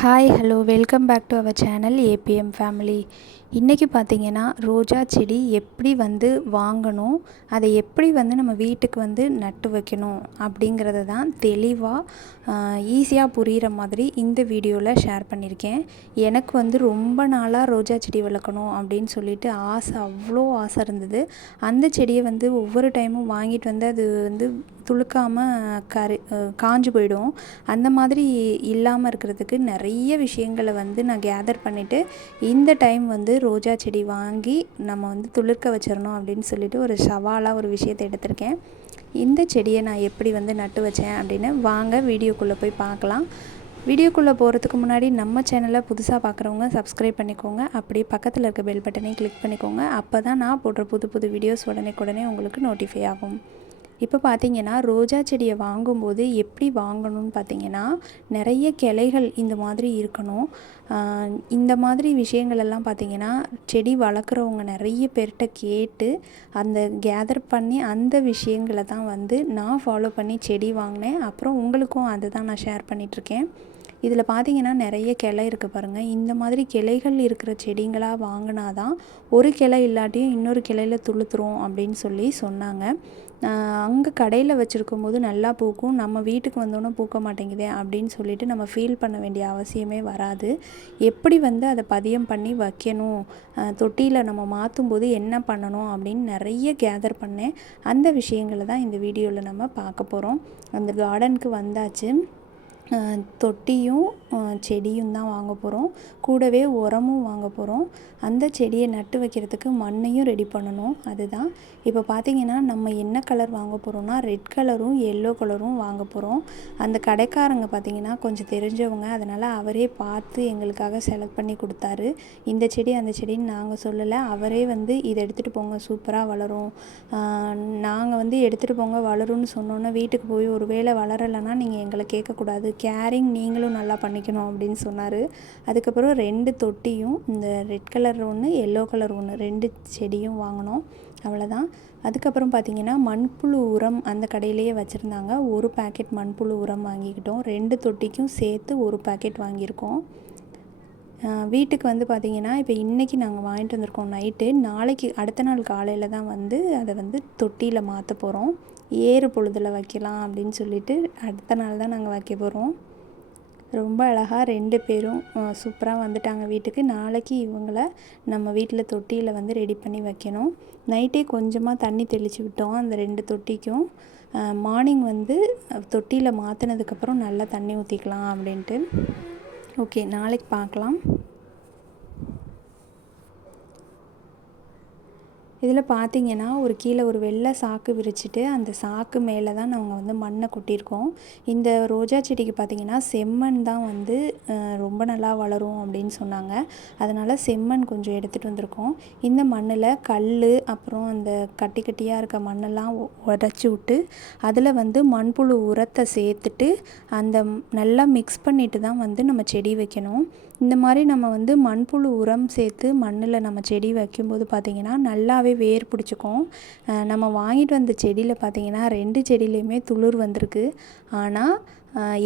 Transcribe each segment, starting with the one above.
Hi hello welcome back to our channel ABM family இன்றைக்கி பார்த்தீங்கன்னா ரோஜா செடி எப்படி வந்து வாங்கணும் அதை எப்படி வந்து நம்ம வீட்டுக்கு வந்து நட்டு வைக்கணும் அப்படிங்கிறத தான் தெளிவாக ஈஸியாக புரிகிற மாதிரி இந்த வீடியோவில் ஷேர் பண்ணியிருக்கேன். எனக்கு வந்து ரொம்ப நாளாக ரோஜா செடி வளர்க்கணும் அப்படின்னு சொல்லிட்டு ஆசை அவ்வளோ ஆசை இருந்தது. அந்த செடியை வந்து ஒவ்வொரு டைமும் வாங்கிட்டு வந்து அது வந்து துளுக்காமல் கரு காஞ்சு போயிடும். அந்த மாதிரி இல்லாமல் இருக்கிறதுக்கு நிறைய நிறைய விஷயங்களை வந்து நான் கேதர் பண்ணிவிட்டு இந்த டைம் வந்து ரோஜா செடி வாங்கி நம்ம வந்து துளிர்க்க வச்சிடணும் அப்படின்னு சொல்லிட்டு ஒரு சவாலாக ஒரு விஷயத்தை எடுத்திருக்கேன். இந்த செடியை நான் எப்படி வந்து நட்டு வச்சேன் அப்படின்னு வாங்க வீடியோக்குள்ளே போய் பார்க்கலாம். வீடியோக்குள்ளே போகிறதுக்கு முன்னாடி நம்ம சேனலை புதுசாக பார்க்குறவங்க சப்ஸ்கிரைப் பண்ணிக்கோங்க. அப்படியே பக்கத்தில் இருக்க பெல் பட்டனையும் கிளிக் பண்ணிக்கோங்க. அப்போ தான் நான் போடுற புது புது வீடியோஸ் உடனே உடனே உங்களுக்கு நோட்டிஃபை ஆகும். இப்போ பார்த்தீங்கன்னா ரோஜா செடியை வாங்கும்போது எப்படி வாங்கணும்னு பார்த்தீங்கன்னா நிறைய கிளைகள் இந்த மாதிரி இருக்கணும். இந்த மாதிரி விஷயங்கள் எல்லாம் பார்த்தீங்கன்னா செடி வளர்க்குறவங்க நிறைய பேர்கிட்ட கேட்டு அந்த கேதர் பண்ணி அந்த விஷயங்களை தான் வந்து நான் ஃபாலோ பண்ணி செடி வாங்கினேன். அப்புறம் உங்களுக்கும் அதை தான் நான் ஷேர் பண்ணிகிட்ருக்கேன் இதில் பார்த்தீங்கன்னா நிறைய கிளை இருக்குது பாருங்கள் இந்த மாதிரி கிளைகள் இருக்கிற செடிங்களாக வாங்கினா தான் ஒரு கிளை இல்லாட்டியும் இன்னொரு கிளையில் துளுத்துறோம் அப்படின்னு சொல்லி சொன்னாங்க. அங்கே கடையில் வச்சுருக்கும் போது நல்லா பூக்கும். நம்ம வீட்டுக்கு வந்தோன்னே பூக்க மாட்டேங்குதே அப்படின்னு சொல்லிட்டு நம்ம ஃபீல் பண்ண வேண்டிய அவசியமே வராது. எப்படி வந்து அதை பதியம் பண்ணி வைக்கணும்? தொட்டியில் நம்ம மாற்றும் போது என்ன பண்ணணும் அப்படின்னு நிறைய கேதர் பண்ணேன். அந்த விஷயங்களை தான் இந்த வீடியோவில் நம்ம பார்க்க போகிறோம் அந்த கார்டனுக்கு வந்தாச்சு. தொட்டியும் செடியும் தான் வாங்க போகிறோம் கூடவே உரமும் வாங்க போகிறோம் அந்த செடியை நட்டு வைக்கிறதுக்கு மண்ணையும் ரெடி பண்ணணும். அதுதான். இப்போ பார்த்திங்கன்னா நம்ம என்ன கலர் வாங்க போகிறோம்னா ரெட் கலரும் எல்லோ கலரும் வாங்க போகிறோம் அந்த கடைக்காரங்க பார்த்திங்கன்னா கொஞ்சம் தெரிஞ்சவங்க. அதனால் அவரே பார்த்து எங்களுக்காக செலக்ட் பண்ணி கொடுத்தாரு. இந்த செடி அந்த செடின்னு நாங்கள் சொல்லலை. அவரே வந்து இதை எடுத்துகிட்டு போங்க சூப்பராக வளரும். நாங்கள் வந்து எடுத்துகிட்டு போங்க வளரும்னு சொன்னோன்னே வீட்டுக்கு போய் ஒரு வேளை வளரலைன்னா நீங்கள் எங்களை கேட்கக்கூடாது. கேரிங் நீங்களும் நல்லா பண்ணிக்கணும் அப்படின்னு சொன்னார். அதுக்கப்புறம் ரெண்டு தொட்டியும் இந்த ரெட் கலர் ஒன்று எல்லோ கலர் ஒன்று ரெண்டு செடியும் வாங்கினோம். அவ்வளோதான் அதுக்கப்புறம் பார்த்திங்கன்னா மண்புழு உரம் அந்த கடையிலேயே வச்சுருந்தாங்க. ஒரு பேக்கெட் மண்புழு உரம் வாங்கிக்கிட்டோம். ரெண்டு தொட்டிக்கும் சேர்த்து ஒரு பேக்கெட் வாங்கியிருக்கோம். வீட்டுக்கு வந்து பார்த்திங்கன்னா இப்போ இன்றைக்கி நாங்கள் வாங்கிட்டு வந்திருக்கோம் நைட்டு நாளைக்கு அடுத்த நாள் காலையில் தான் வந்து அதை வந்து தொட்டியில் மாற்ற போகிறோம் ஏறு பொழுதில் வைக்கலாம் அப்படின்னு சொல்லிட்டு அடுத்த நாள் தான் நாங்கள் வைக்க போகிறோம் ரொம்ப அழகாக ரெண்டு பேரும் சூப்பராக வந்துட்டாங்க வீட்டுக்கு. நாளைக்கு இவங்கள நம்ம வீட்டில் தொட்டியில் வந்து ரெடி பண்ணி வைக்கணும். நைட்டே கொஞ்சமாக தண்ணி தெளித்து விட்டோம் அந்த ரெண்டு தொட்டிக்கும். மார்னிங் வந்து தொட்டியில் மாற்றினதுக்கப்புறம் நல்லா தண்ணி ஊற்றிக்கலாம் அப்படின்ட்டு. ஓகே நாளைக்கு பார்க்கலாம். இதில் பார்த்தீங்கன்னா ஒரு கீழே ஒரு வெள்ளை சாக்கு விரிச்சிட்டு அந்த சாக்கு மேலே தான் நாங்கள் வந்து மண்ணை கொட்டியிருக்கோம். இந்த ரோஜா செடிக்கு பார்த்திங்கன்னா செம்மண் தான் வந்து ரொம்ப நல்லா வளரும் அப்படின்னு சொன்னாங்க. அதனால் செம்மண் கொஞ்சம் எடுத்துகிட்டு வந்திருக்கோம். இந்த மண்ணில் கல் அப்புறம் அந்த கட்டி கட்டியாக இருக்க மண்ணெல்லாம் உடச்சி விட்டு அதில் வந்து மண்புழு உரத்தை சேர்த்துட்டு அந்த நல்லா மிக்ஸ் பண்ணிட்டு தான் வந்து நம்ம செடி வைக்கணும். இந்த மாதிரி நம்ம வந்து மண்புழு உரம் சேர்த்து மண்ணில் நம்ம செடி வைக்கும்போது பார்த்திங்கன்னா நல்லாவே வேர் பிடிச்சிக்கும். நம்ம வாங்கிட்டு வந்த செடியில் பார்த்திங்கன்னா ரெண்டு செடியிலையுமே துளிர் வந்திருக்கு. ஆனால்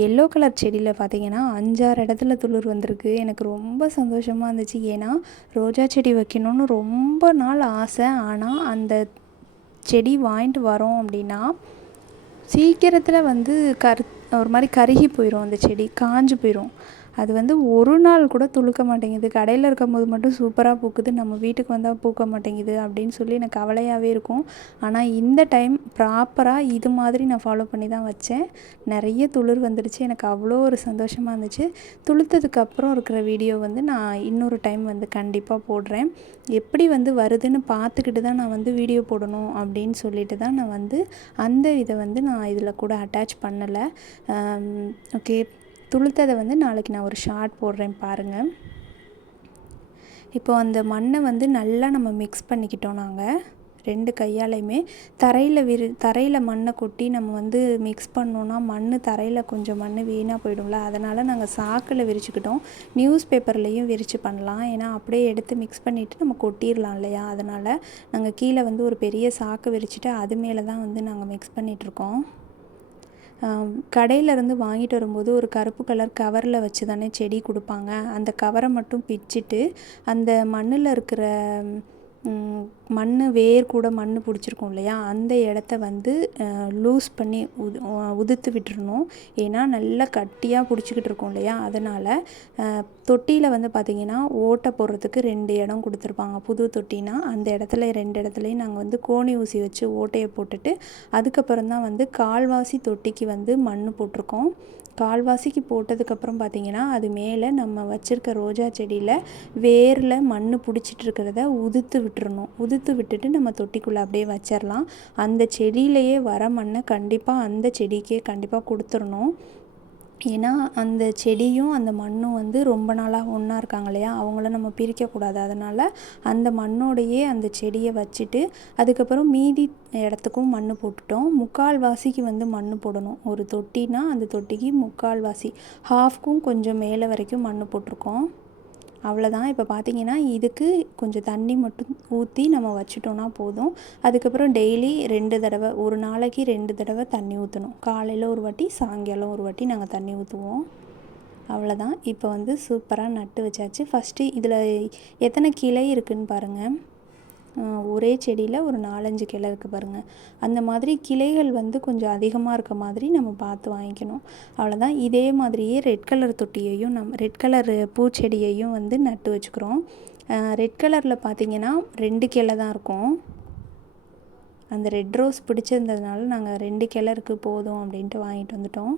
எல்லோ கலர் செடியில் பார்த்திங்கன்னா அஞ்சாறு இடத்துல துளிர் வந்திருக்கு. எனக்கு ரொம்ப சந்தோஷமாக இருந்துச்சு. ஏன்னா ரோஜா செடி வைக்கணும்னு ரொம்ப நாள் ஆசை. ஆனால் அந்த செடி வாங்கிட்டு வரோம் அப்படின்னா சீக்கிரத்தில் வந்து கரு ஒரு மாதிரி கருகி போயிடும் அந்த செடி காஞ்சு போயிடும் அது வந்து ஒரு நாள் கூட துளுக்க மாட்டேங்குது. கடையில் இருக்கும்போது மட்டும் சூப்பராக பூக்குது. நம்ம வீட்டுக்கு வந்தால் பூக்க மாட்டேங்குது அப்படின்னு சொல்லி எனக்கு கவலையாகவே இருக்கும். ஆனால் இந்த டைம் ப்ராப்பராக இது மாதிரி நான் ஃபாலோ பண்ணி தான் வச்சேன். நிறைய துளிர் வந்துடுச்சு எனக்கு அவ்வளோ ஒரு சந்தோஷமாக இருந்துச்சு. துளுத்ததுக்கப்புறம் இருக்கிற வீடியோ வந்து நான் இன்னொரு டைம் வந்து கண்டிப்பாக போடுறேன். எப்படி வந்து வருதுன்னு பார்த்துக்கிட்டு தான் நான் வந்து வீடியோ போடணும் அப்படின்னு சொல்லிட்டு தான் நான் வந்து அந்த இதை வந்து நான் இதில் கூட அட்டாச் பண்ணலை. ஓகே துளுத்ததை வந்து நாளைக்கு நான் ஒரு ஷார்ட் போடுறேன் பாருங்கள் இப்போ அந்த மண்ணை வந்து நல்லா நம்ம மிக்ஸ் பண்ணிக்கிட்டோம் நாங்கள் ரெண்டு கையாலையுமே. தரையில் விரி தரையில் மண்ணை கொட்டி நம்ம வந்து மிக்ஸ் பண்ணோன்னா மண் தரையில் கொஞ்சம் மண் வீணாக போயிடும்ல. அதனால் நாங்கள் சாக்கில் விரிச்சுக்கிட்டோம். நியூஸ் பேப்பர்லேயும் விரித்து பண்ணலாம். ஏன்னா அப்படியே எடுத்து மிக்ஸ் பண்ணிவிட்டு நம்ம கொட்டிடலாம் இல்லையா? அதனால் நாங்கள் கீழே வந்து ஒரு பெரிய சாக்கு விரிச்சிட்டு அது மேலே தான் வந்து நாங்கள் மிக்ஸ் பண்ணிகிட்ருக்கோம் கடையிலேருந்து வாங்கிட்டு வரும்போது ஒரு கருப்பு கலர் கவரில் வச்சு தானே செடி கொடுப்பாங்க. அந்த கவரை மட்டும் பிச்சுட்டு அந்த மண்ணில் இருக்கிற மண் வேர் கூட மண் பிடிச்சிருக்கும் இல்லையா? அந்த இடத்த வந்து லூஸ் பண்ணி உது உதுத்து விட்டுறணும். ஏன்னா நல்லா கட்டியாக பிடிச்சிக்கிட்டு இருக்கும் இல்லையா? அதனால் தொட்டியில் வந்து பார்த்திங்கன்னா ஓட்டை போடுறதுக்கு ரெண்டு இடம் கொடுத்துருப்பாங்க. புது தொட்டினா அந்த இடத்துல ரெண்டு இடத்துலையும் நாங்கள் வந்து கோணி ஊசி வச்சு ஓட்டையை போட்டுட்டு அதுக்கப்புறம் தான் வந்து கால்வாசி தொட்டிக்கு வந்து மண் போட்டிருக்கோம். கால்வாசிக்கு போட்டதுக்கப்புறம் பார்த்திங்கன்னா அது மேலே நம்ம வச்சுருக்க ரோஜா செடியில் வேரில் மண் பிடிச்சிட்டு இருக்கிறத உதுத்து விட்டுறணும். உதுத்து விட்டுட்டு நம்ம தொட்டிக்குள்ளே அப்படியே வச்சிடலாம் அந்த செடியிலையே வர மண்ணை கண்டிப்பாக அந்த செடிக்கே கண்டிப்பாக கொடுத்துடணும். ஏன்னா அந்த செடியும் அந்த மண்ணும் வந்து ரொம்ப நாளாக ஒன்றா இருக்காங்க இல்லையா? அவங்கள நம்ம பிரிக்கக்கூடாது. அதனால் அந்த மண்ணோடையே அந்த செடியை வச்சுட்டு அதுக்கப்புறம் மீதி இடத்துக்கும் மண் போட்டுட்டோம். முக்கால் வாசிக்கு வந்து மண் போடணும். ஒரு தொட்டினா அந்த தொட்டிக்கு முக்கால் வாசி ஹாஃப்க்கும் கொஞ்சம் மேலே வரைக்கும் மண் போட்டிருக்கோம். அவ்வளோதான் இப்போ பார்த்தீங்கன்னா இதுக்கு கொஞ்சம் தண்ணி மட்டும் ஊற்றி நம்ம வச்சுட்டோன்னா போதும். அதுக்கப்புறம் டெய்லி ரெண்டு தடவை ஒரு நாளைக்கு ரெண்டு தடவை தண்ணி ஊற்றணும் காலையில் ஒரு வாட்டி சாயங்காலம் ஒரு வாட்டி நாங்கள் தண்ணி ஊற்றுவோம் அவ்வளோதான் இப்போ வந்து சூப்பராக நட்டு வச்சாச்சு. ஃபஸ்ட்டு இதில் எத்தனை கிளை இருக்குதுன்னு பாருங்கள் ஒரே செடியில் ஒரு நாலஞ்சு கிளை இருக்குது பாருங்கள் அந்த மாதிரி கிளைகள் வந்து கொஞ்சம் அதிகமாக இருக்க மாதிரி நம்ம பார்த்து வாங்கிக்கணும். அவ்வளோதான் இதே மாதிரியே ரெட் கலர் தொட்டியையும் நம் ரெட் கலர் பூச்செடியையும் வந்து நட்டு வச்சுக்கிறோம். ரெட் கலரில் பார்த்திங்கன்னா ரெண்டு கிளை தான் இருக்கும். அந்த ரெட் ரோஸ் பிடிச்சிருந்ததுனால நாங்கள் ரெண்டு கிளருக்கு போதும் அப்படின்ட்டு வாங்கிட்டு வந்துட்டோம்.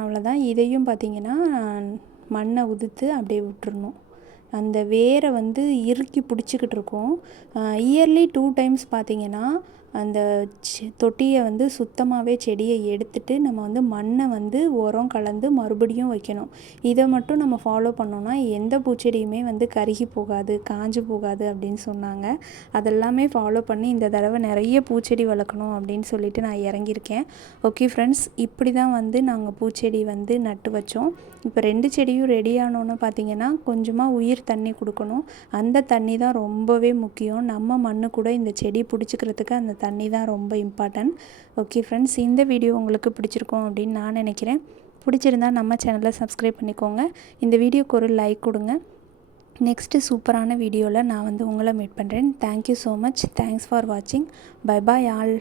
அவ்வளோதான் இதையும் பார்த்திங்கன்னா மண்ணை உதுத்து அப்படியே விட்டுறணும். அந்த வேரை வந்து இறுக்கி பிடிச்சிக்கிட்டு இருக்கும். இயர்லி டூ டைம்ஸ் பார்த்திங்கன்னா அந்த தொட்டியை வந்து சுத்தமாகவே செடியை எடுத்துட்டு நம்ம வந்து மண்ணை வந்து உரம் கலந்து மறுபடியும் வைக்கணும். இதை மட்டும் நம்ம ஃபாலோ பண்ணோன்னா எந்த பூச்செடியுமே வந்து கருகி போகாது காஞ்சு போகாது அப்படின்னு சொன்னாங்க. அதெல்லாமே ஃபாலோ பண்ணி இந்த தடவை நிறைய பூச்செடி வளர்க்கணும் அப்படின்னு சொல்லிட்டு நான் இறங்கியிருக்கேன். ஓகே ஃப்ரெண்ட்ஸ் இப்படி தான் வந்து நாங்கள் பூச்செடி வந்து நட்டு வச்சோம். இப்போ ரெண்டு செடியும் ரெடி ஆனோன்னு பார்த்தீங்கன்னா கொஞ்சமாக உயிர் தண்ணி கொடுக்கணும். அந்த தண்ணி தான் ரொம்பவே முக்கியம். நம்ம மண்ணு கூட இந்த செடி பிடிச்சிக்கிறதுக்கு அந்த தண்ணி தான் ரொம்ப இம்பார்ட்டன்ட் ஓகே ஃப்ரெண்ட்ஸ் இந்த வீடியோ உங்களுக்கு பிடிச்சிருக்கோம் அப்படின்னு நான் நினைக்கிறேன். பிடிச்சிருந்தா நம்ம சேனலை சப்ஸ்கிரைப் பண்ணிக்கோங்க. இந்த வீடியோக்கு ஒரு லைக் கொடுங்க. நெக்ஸ்ட்டு சூப்பரான வீடியோவில் நான் வந்து உங்களை மீட் பண்ணுறேன் thank you so much thanks for வாட்சிங் பை பாய் ஆல்